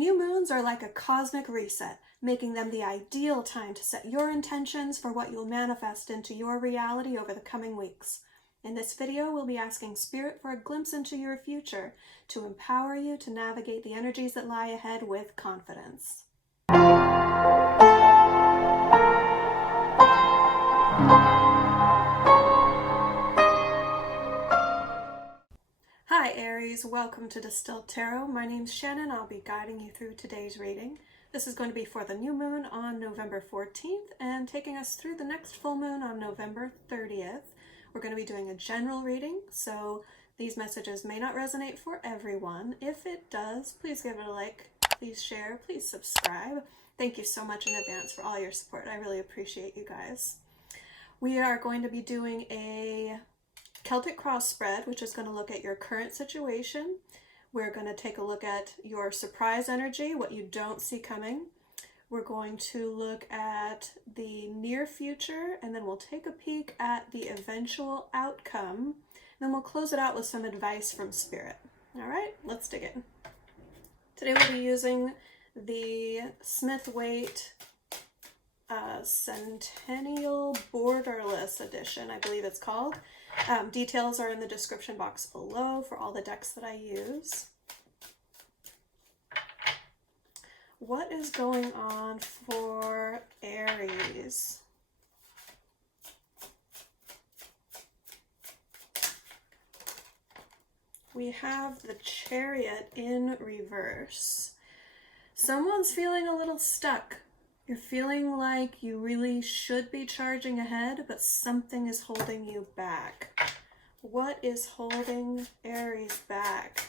New moons are like a cosmic reset, making them the ideal time to set your intentions for what you'll manifest into your reality over the coming weeks. In this video, we'll be asking Spirit for a glimpse into your future to empower you to navigate the energies that lie ahead with confidence. Hi Aries, welcome to Distilled Tarot. My name's Shannon. I'll be guiding you through today's reading. This is going to be for the new moon on November 14th and taking us through the next full moon on November 30th. We're going to be doing a general reading, so these messages may not resonate for everyone. If it does, please give it a like, please share, please subscribe. Thank you so much in advance for all your support. I really appreciate you guys. We are going to be doing a Celtic cross spread, which is going to look at your current situation. We're going to take a look at your surprise energy, what you don't see coming. We're going to look at the near future, and then we'll take a peek at the eventual outcome. Then we'll close it out with some advice from Spirit. All right, let's dig in. Today we'll be using the Smith-Waite Centennial Borderless Edition, I believe it's called. Details are in the description box below for all the decks that I use. What is going on for Aries? We have the Chariot in reverse. Someone's feeling a little stuck. You're feeling like you really should be charging ahead, but something is holding you back. What is holding Aries back?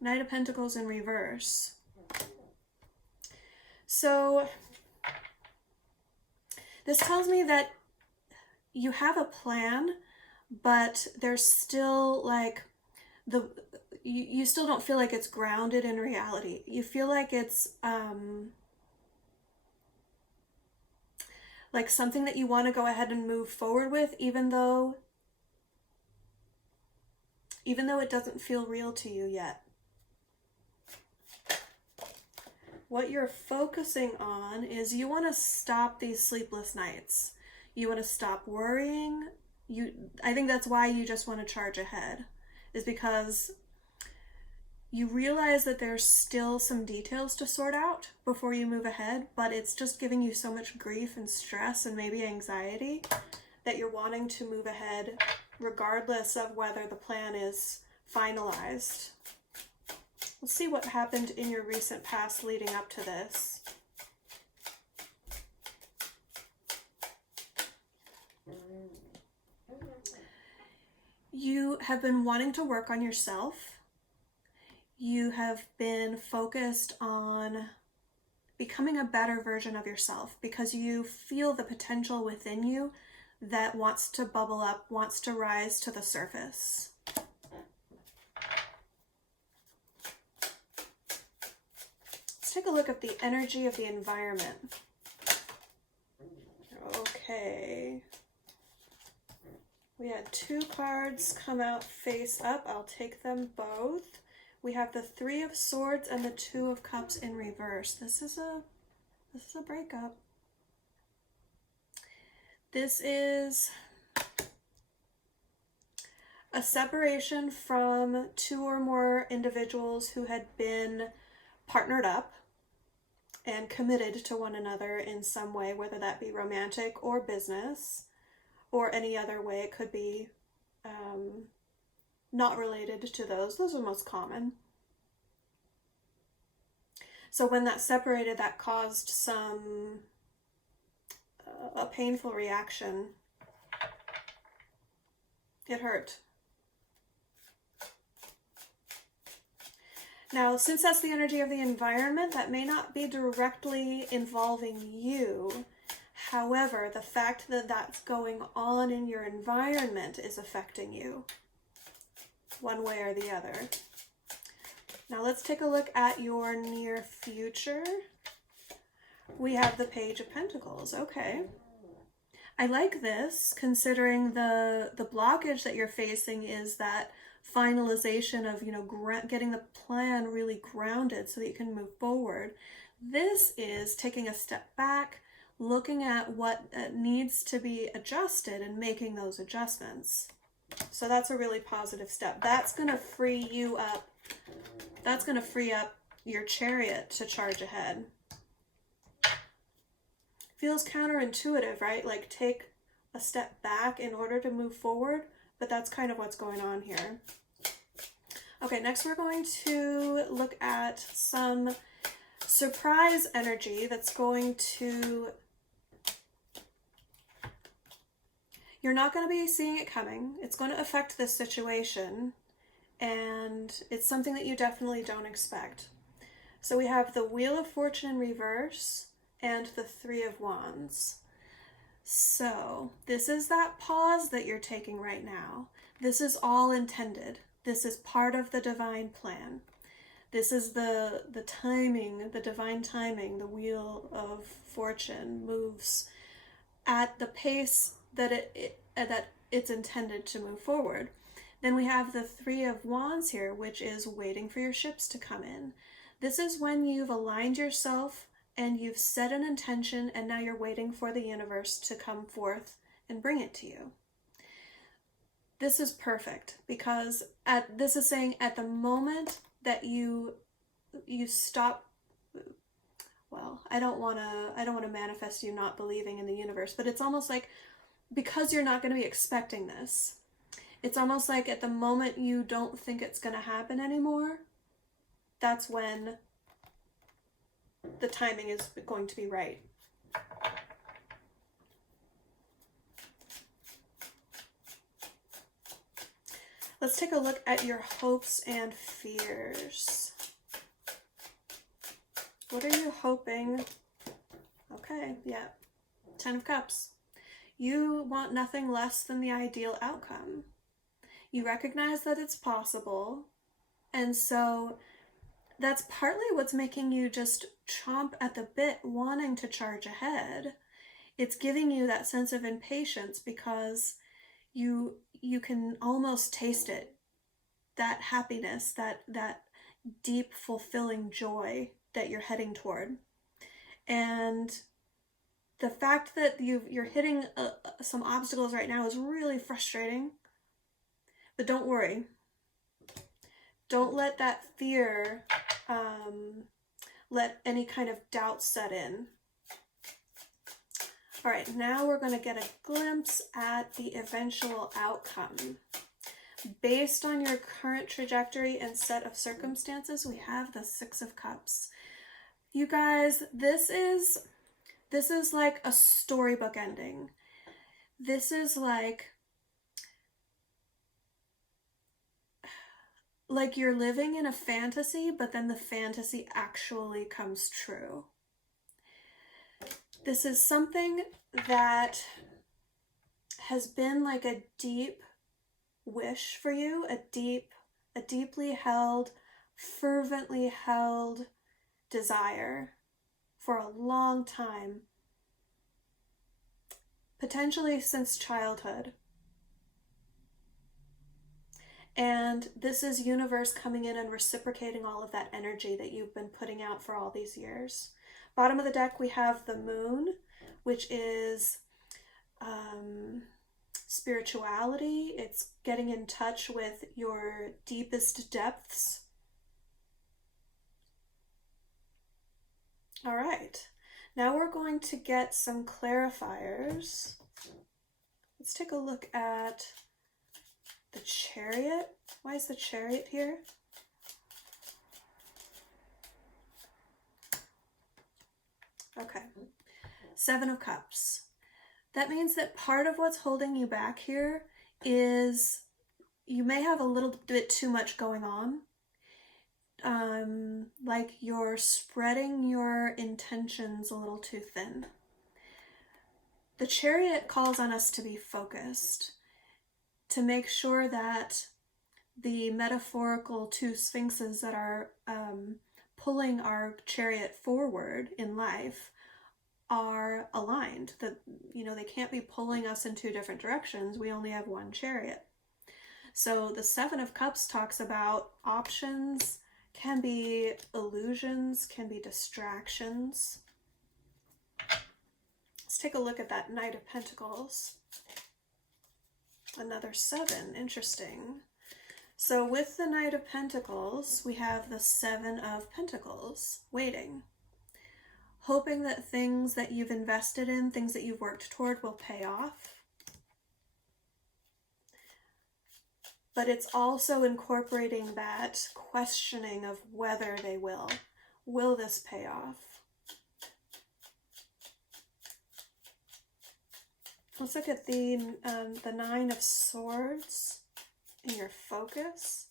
Knight of Pentacles in reverse. So this tells me that you have a plan, but there's still like you still don't feel like it's grounded in reality. You feel like it's like something that you want to go ahead and move forward with, even though it doesn't feel real to you yet. What you're focusing on is you want to stop these sleepless nights. You want to stop worrying. I think that's why you just want to charge ahead, is because you realize that there's still some details to sort out before you move ahead, but it's just giving you so much grief and stress and maybe anxiety that you're wanting to move ahead regardless of whether the plan is finalized. Let's see what happened in your recent past leading up to this. You have been wanting to work on yourself. You have been focused on becoming a better version of yourself because you feel the potential within you that wants to bubble up, wants to rise to the surface. Let's take a look at the energy of the environment. Okay. We had two cards come out face up. I'll take them both. We have the Three of Swords and the Two of Cups in reverse. This is a breakup. This is a separation from two or more individuals who had been partnered up and committed to one another in some way, whether that be romantic or business or any other way. It could be not related to those. Those are most common. So when that separated, that caused a painful reaction. It hurt. Now, since that's the energy of the environment, that may not be directly involving you. However, the fact that that's going on in your environment is affecting you one way or the other. Now let's take a look at your near future. We have the Page of Pentacles. Okay. I like this, considering the blockage that you're facing is that finalization of, getting the plan really grounded so that you can move forward. This is taking a step back, looking at what needs to be adjusted and making those adjustments. So that's a really positive step. That's going to free you up. That's going to free up your chariot to charge ahead. Feels counterintuitive, right? Like take a step back in order to move forward, but that's kind of what's going on here. Okay, next we're going to look at some surprise energy that's going to, you're not going to be seeing it coming. It's going to affect this situation, and it's something that you definitely don't expect. So we have the Wheel of Fortune in reverse and the Three of Wands. So this is that pause that you're taking right now. This is all intended. This is part of the divine plan. This is the timing, the divine timing. The Wheel of Fortune moves at the pace that it's intended to move forward. Then we have the Three of Wands here, which is waiting for your ships to come in. This is when you've aligned yourself and you've set an intention, and now you're waiting for the universe to come forth and bring it to you. This is perfect because this is saying at the moment that you stop, well, I don't want to manifest you not believing in the universe, but it's almost like because you're not going to be expecting this, it's almost like at the moment you don't think it's going to happen anymore, that's when the timing is going to be right. Let's take a look at your hopes and fears. What are you hoping? Okay, yeah. 10 of Cups. You want nothing less than the ideal outcome. You recognize that it's possible, and so that's partly what's making you just chomp at the bit, wanting to charge ahead. It's giving you that sense of impatience because you can almost taste it, that happiness, that deep, fulfilling joy that you're heading toward. And the fact that you're hitting some obstacles right now is really frustrating. But don't worry. Don't let that fear, let any kind of doubt set in. All right, now we're going to get a glimpse at the eventual outcome. Based on your current trajectory and set of circumstances, we have the Six of Cups. You guys, this is like a storybook ending. This is like you're living in a fantasy, but then the fantasy actually comes true. This is something that has been like a deep wish for you, a deeply held, fervently held desire for a long time, potentially since childhood. And this is universe coming in and reciprocating all of that energy that you've been putting out for all these years. Bottom of the deck, we have the Moon, which is spirituality. It's getting in touch with your deepest depths. All right, now we're going to get some clarifiers. Let's take a look at the Chariot. Why is the Chariot here? Okay. Seven of Cups. That means that part of what's holding you back here is you may have a little bit too much going on. Like you're spreading your intentions a little too thin. The Chariot calls on us to be focused, to make sure that the metaphorical two sphinxes that are pulling our chariot forward in life are aligned, that they can't be pulling us in two different directions. We only have one chariot. So the Seven of Cups talks about options, can be illusions, can be distractions. Let's take a look at that Knight of Pentacles. Another 7, interesting. So with the Knight of Pentacles, we have the 7 of Pentacles, waiting. Hoping that things that you've invested in, things that you've worked toward will pay off. But it's also incorporating that questioning of whether they will. Will this pay off? Let's look at the 9 of Swords in your focus.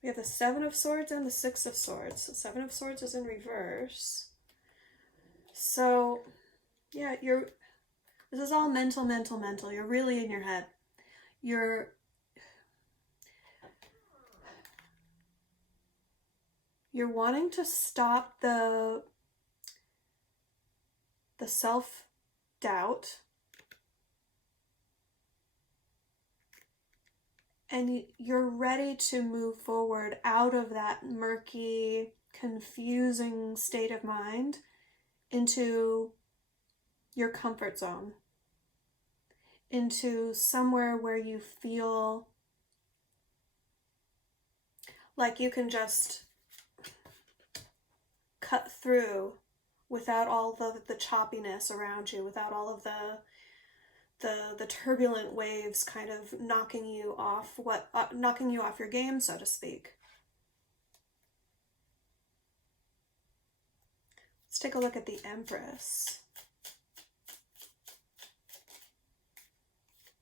We have the 7 of Swords and the 6 of Swords. The 7 of Swords is in reverse. So, yeah, this is all mental. You're really in your head. You're wanting to stop the self-doubt, and you're ready to move forward out of that murky, confusing state of mind into your comfort zone, into somewhere where you feel like you can just cut through without all the choppiness around you, without all of the turbulent waves kind of knocking you off your game, so to speak. Let's take a look at the Empress.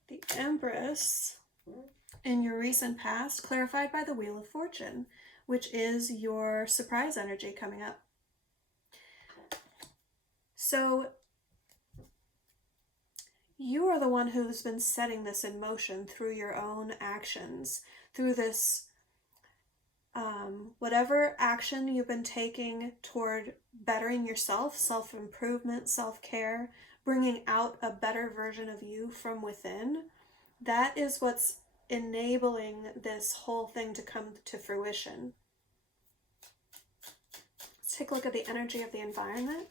The Empress, in your recent past, clarified by the Wheel of Fortune, which is your surprise energy coming up. So you are the one who's been setting this in motion through your own actions, through this, whatever action you've been taking toward bettering yourself, self-improvement, self-care, bringing out a better version of you from within. That is what's enabling this whole thing to come to fruition. Let's take a look at the energy of the environment.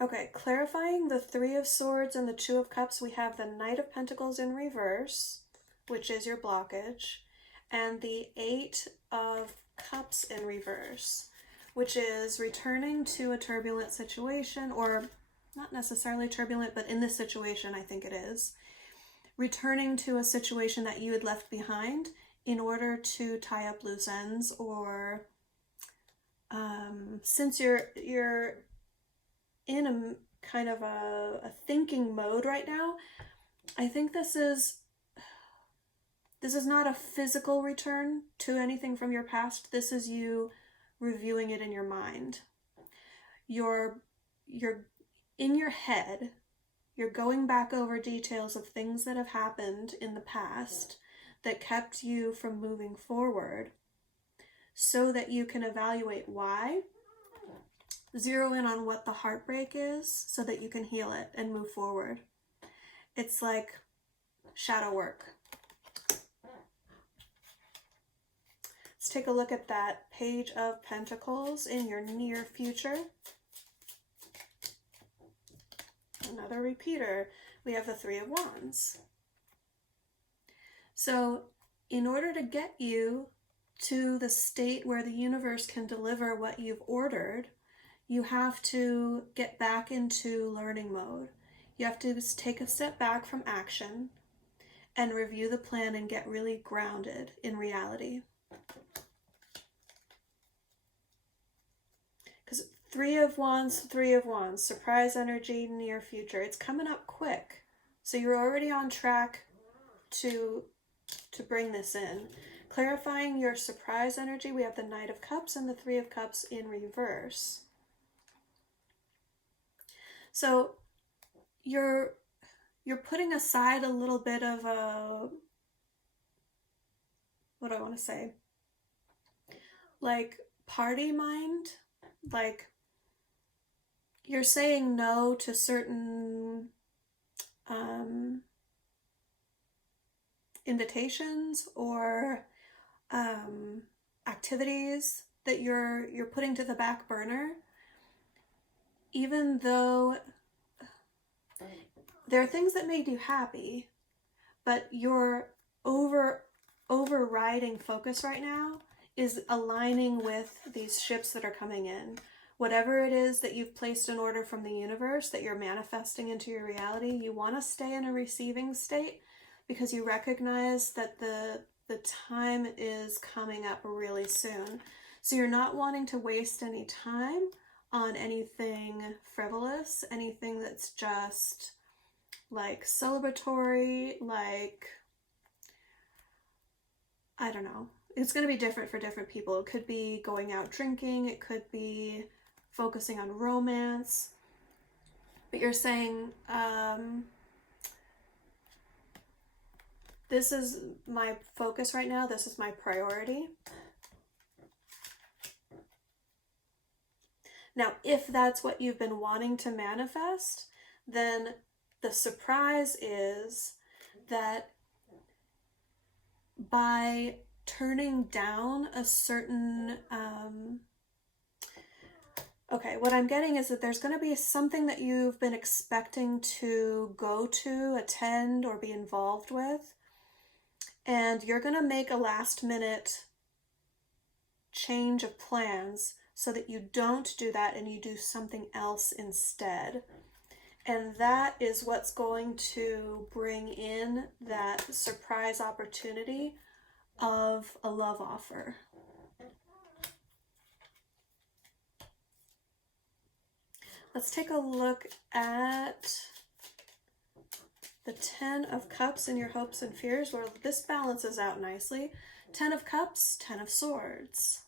Okay, clarifying the 3 of Swords and the 2 of Cups, we have the Knight of Pentacles in reverse, which is your blockage, and the 8 of Cups in reverse, which is returning to a turbulent situation, or not necessarily turbulent, but in this situation, I think it is. Returning to a situation that you had left behind in order to tie up loose ends, or since you're in a kind of a thinking mode right now, I think this is not a physical return to anything from your past. This is you reviewing it in your mind. You're in your head, you're going back over details of things that have happened in the past that kept you from moving forward, so that you can evaluate why, zero in on what the heartbreak is, so that you can heal it and move forward. It's like shadow work. Let's take a look at that Page of Pentacles in your near future. Another repeater. We have the 3 of Wands. So in order to get you to the state where the universe can deliver what you've ordered, you have to get back into learning mode. You have to take a step back from action and review the plan and get really grounded in reality. Because 3 of Wands, surprise energy, near future. It's coming up quick. So you're already on track to bring this in. Clarifying your surprise energy, we have the Knight of Cups and the 3 of Cups in reverse. So you're putting aside a little bit of a, what do I want to say? like party mind, like you're saying no to certain invitations or activities that you're putting to the back burner, even though there are things that made you happy, but your overriding focus right now is aligning with these ships that are coming in. Whatever it is that you've placed an order from the universe that you're manifesting into your reality, you want to stay in a receiving state because you recognize that the time is coming up really soon. So you're not wanting to waste any time on anything frivolous, anything that's just like celebratory, like, I don't know. It's going to be different for different people. It could be going out drinking, it could be focusing on romance, but you're saying, this is my focus right now, this is my priority. Now, if that's what you've been wanting to manifest, then the surprise is that by turning down a certain, okay, what I'm getting is that there's going to be something that you've been expecting to go to, attend, or be involved with, and you're going to make a last minute change of plans so that you don't do that and you do something else instead. And that is what's going to bring in that surprise opportunity of a love offer. Let's take a look at the 10 of Cups and your hopes and fears, where this balances out nicely. 10 of Cups, 10 of Swords.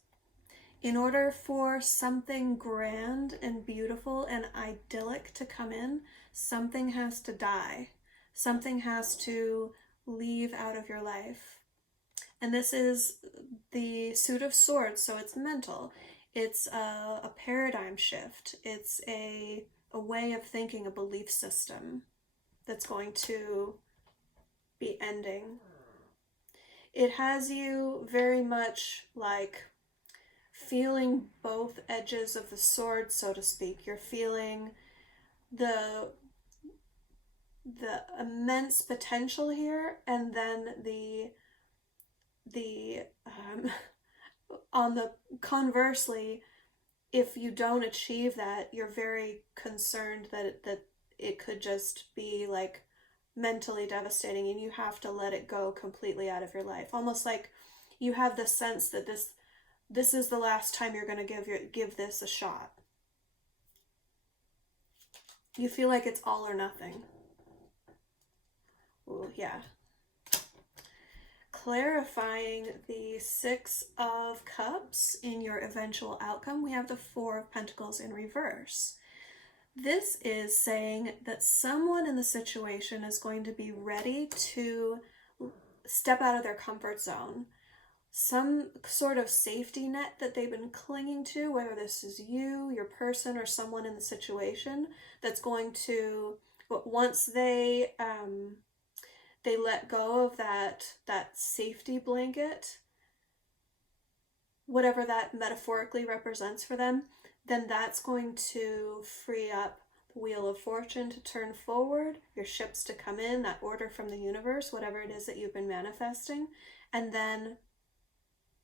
In order for something grand and beautiful and idyllic to come in, something has to die. Something has to leave out of your life. And this is the Suit of Swords, so it's mental. It's a paradigm shift. It's a way of thinking, a belief system that's going to be ending. It has you very much like feeling both edges of the sword, so to speak. You're feeling the immense potential here, and then on the conversely, if you don't achieve that, you're very concerned that it could just be like mentally devastating, and you have to let it go completely out of your life. Almost like you have the sense that this is the last time you're going to give this a shot. You feel like it's all or nothing. Ooh, yeah. Clarifying the 6 of Cups in your eventual outcome, we have the 4 of Pentacles in reverse. This is saying that someone in the situation is going to be ready to step out of their comfort zone. Some sort of safety net that they've been clinging to, whether this is you, your person, or someone in the situation, that's going to, once they let go of that safety blanket, whatever that metaphorically represents for them, then that's going to free up the Wheel of Fortune to turn forward, your ships to come in, that order from the universe, whatever it is that you've been manifesting, and then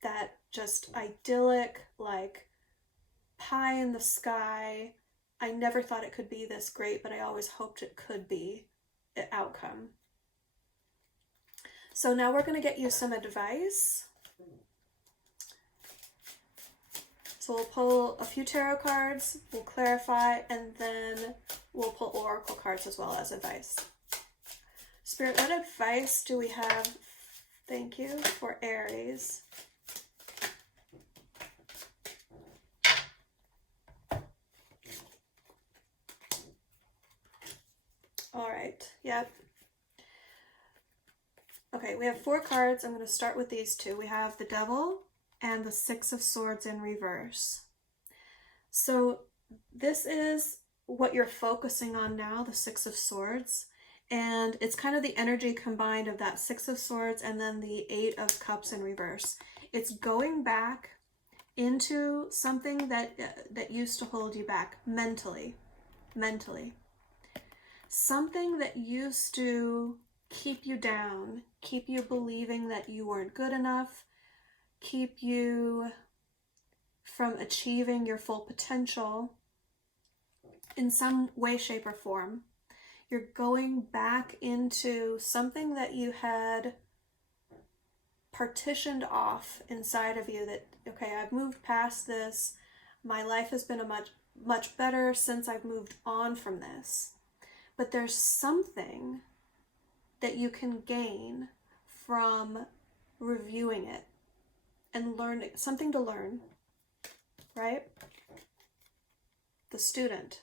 that just idyllic, like pie in the sky, I never thought it could be this great, but I always hoped it could be, outcome. So now we're going to get you some advice. So we'll pull a few tarot cards, we'll clarify, and then we'll pull oracle cards as well as advice. Spirit, what advice do we have, thank you, for Aries? All right, yep. Okay, we have 4 cards. I'm going to start with these 2. We have the Devil and the Six of Swords in reverse. So this is what you're focusing on now, the Six of Swords. And it's kind of the energy combined of that Six of Swords and then the Eight of Cups in reverse. It's going back into something that used to hold you back mentally. Something that used to keep you down, keep you believing that you weren't good enough, keep you from achieving your full potential in some way, shape, or form. You're going back into something that you had partitioned off inside of you that, okay, I've moved past this. My life has been much better since I've moved on from this. But there's something that you can gain from reviewing it and learning, something to learn, right? The student.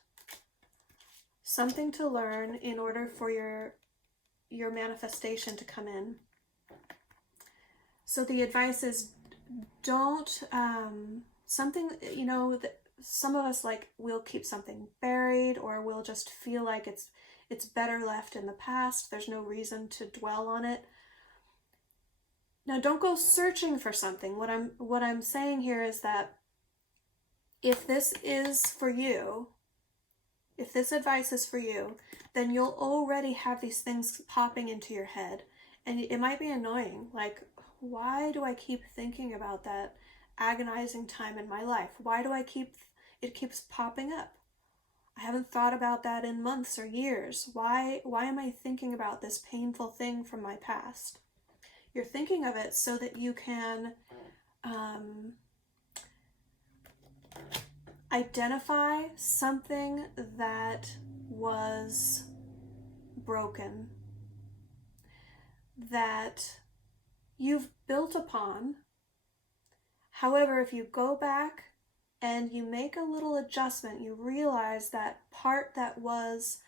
Something to learn in order for your manifestation to come in. So the advice is don't, something, you know, that some of us, like, we'll keep something buried, or we'll just feel like it's better left in the past. There's no reason to dwell on it. Now, don't go searching for something. What I'm saying here is that if this is for you, if this advice is for you, then you'll already have these things popping into your head. And it might be annoying. Like, why do I keep thinking about that agonizing time in my life? Why do it keeps popping up? I haven't thought about that in months or years. Why am I thinking about this painful thing from my past? You're thinking of it so that you can identify something that was broken, that you've built upon. However, if you go back and you make a little adjustment, you realize that part that was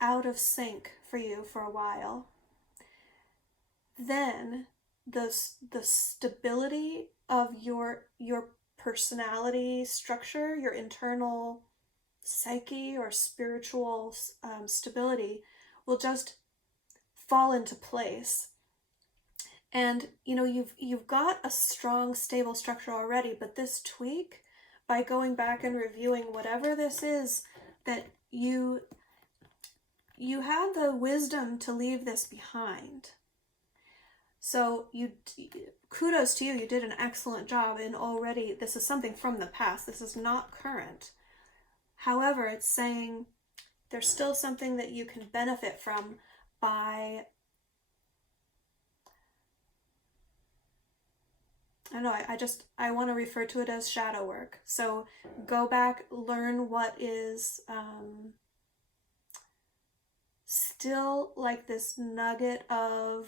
out of sync for you for a while, then the stability of your personality structure, your internal psyche or spiritual stability will just fall into place. And you know, you've got a strong, stable structure already, but this tweak, by going back and reviewing whatever this is, that you had the wisdom to leave this behind. So kudos to you. You did an excellent job in already, this is something from the past. This is not current. However, it's saying there's still something that you can benefit from by, I don't know, I want to refer to it as shadow work. So go back, learn what is still like this nugget of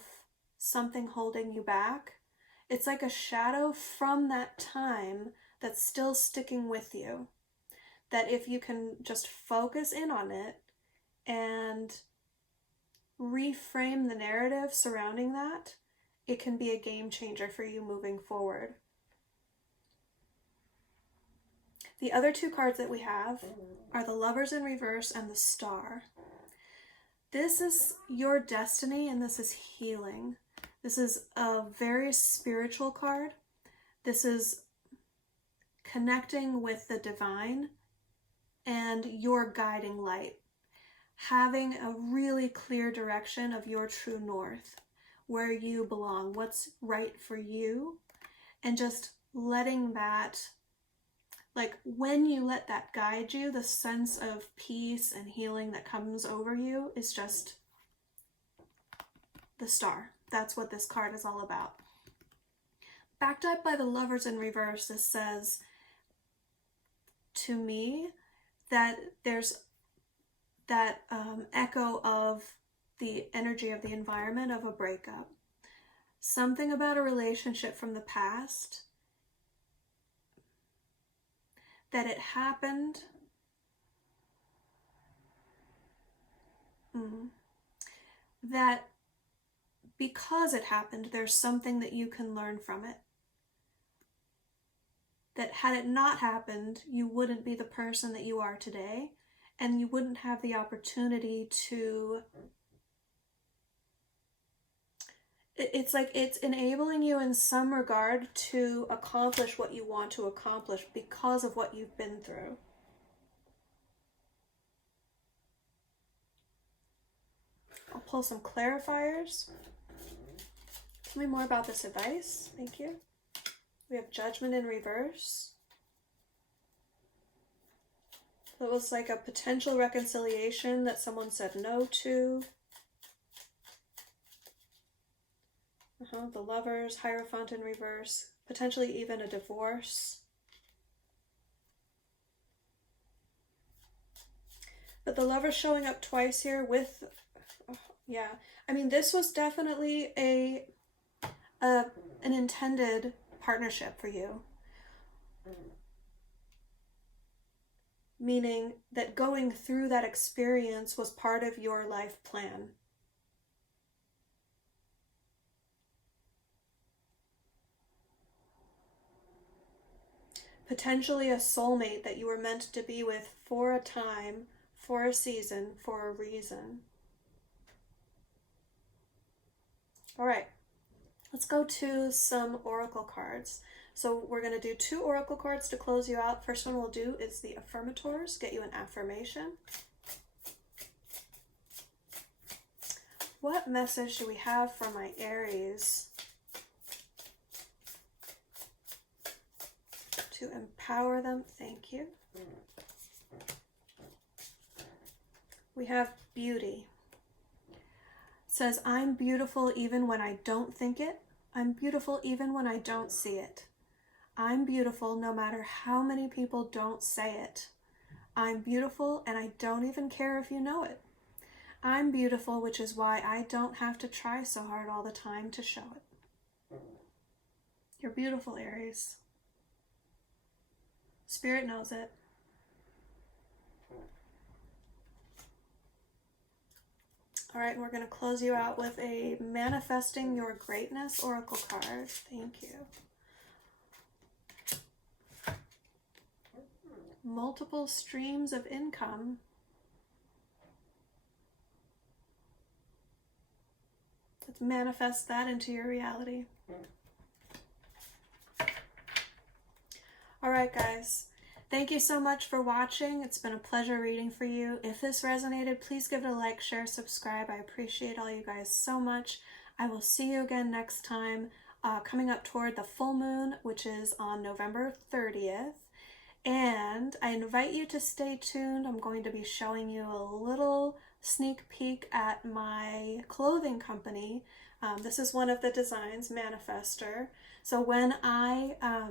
something holding you back. It's like a shadow from that time that's still sticking with you. That if you can just focus in on it and reframe the narrative surrounding that, it can be a game changer for you moving forward. The other two cards that we have are the Lovers in reverse and the Star. This is your destiny and this is healing. This is a very spiritual card. This is connecting with the divine and your guiding light. Having a really clear direction of your true north, where you belong, what's right for you, and just letting that, like when you let that guide you, the sense of peace and healing that comes over you is just the Star. That's what this card is all about. Backed up by the Lovers in reverse, this says to me that there's that echo of the energy of the environment of a breakup. Something about a relationship from the past, that it happened, that because it happened, there's something that you can learn from it. that had it not happened, you wouldn't be the person that you are today, and you wouldn't have the opportunity to... It's like it's enabling you in some regard to accomplish what you want to accomplish because of what you've been through. I'll pull some clarifiers. Tell me more about this advice. Thank you. We have Judgment in reverse. It was like a potential reconciliation that someone said no to. The Lovers, Hierophant in reverse, potentially even a divorce. But the Lover showing up twice here with, yeah, I mean, this was definitely an intended partnership for you. Meaning that going through that experience was part of your life plan. Potentially a soulmate that you were meant to be with for a time, for a season, for a reason. All right, let's go to some oracle cards. So we're going to do 2 oracle cards to close you out. First one we'll do is the affirmators, get you an affirmation. What message do we have for my Aries to empower them? Thank you. We have beauty. It says, I'm beautiful even when I don't think it. I'm beautiful even when I don't see it. I'm beautiful no matter how many people don't say it. I'm beautiful and I don't even care if you know it. I'm beautiful, which is why I don't have to try so hard all the time to show it. You're beautiful, Aries. Spirit knows it. All right, we're going to close you out with a Manifesting Your Greatness oracle card. Thank you. Multiple streams of income. Let's manifest that into your reality. All right, guys. Thank you so much for watching. It's been a pleasure reading for you. If this resonated, please give it a like, share, subscribe. I appreciate all you guys so much. I will see you again next time, coming up toward the full moon, which is on November 30th. And I invite you to stay tuned. I'm going to be showing you a little sneak peek at my clothing company. This is one of the designs, Manifester. So when I, a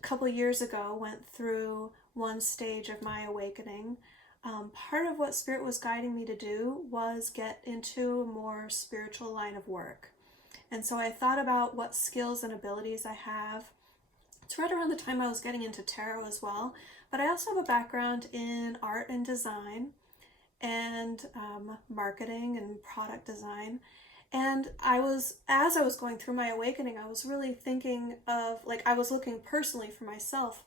couple years ago, went through one stage of my awakening, part of what Spirit was guiding me to do was get into a more spiritual line of work. And so I thought about what skills and abilities I have. It's right around the time I was getting into tarot as well, but I also have a background in art and design and marketing and product design. And as I was going through my awakening, I was really thinking of, like, I was looking personally for myself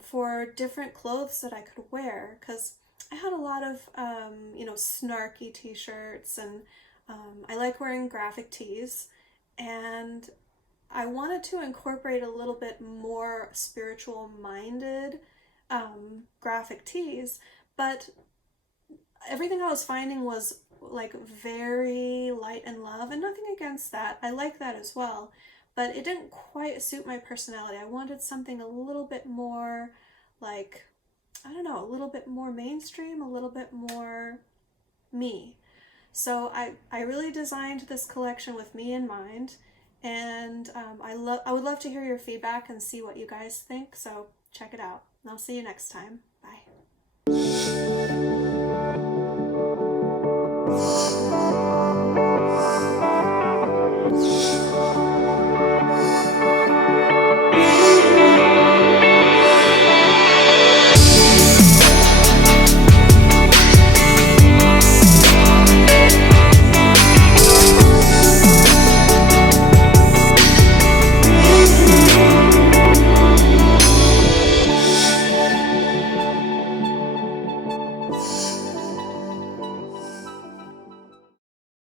for different clothes that I could wear, because I had a lot of, snarky t-shirts, and I like wearing graphic tees, and I wanted to incorporate a little bit more spiritual-minded graphic tees, but everything I was finding was like very light and love, and nothing against that. I like that as well, but it didn't quite suit my personality. I wanted something a little bit more like, I don't know, a little bit more mainstream, a little bit more me. So I really designed this collection with me in mind, and I would love to hear your feedback and see what you guys think, so check it out. And I'll see you next time. Bye.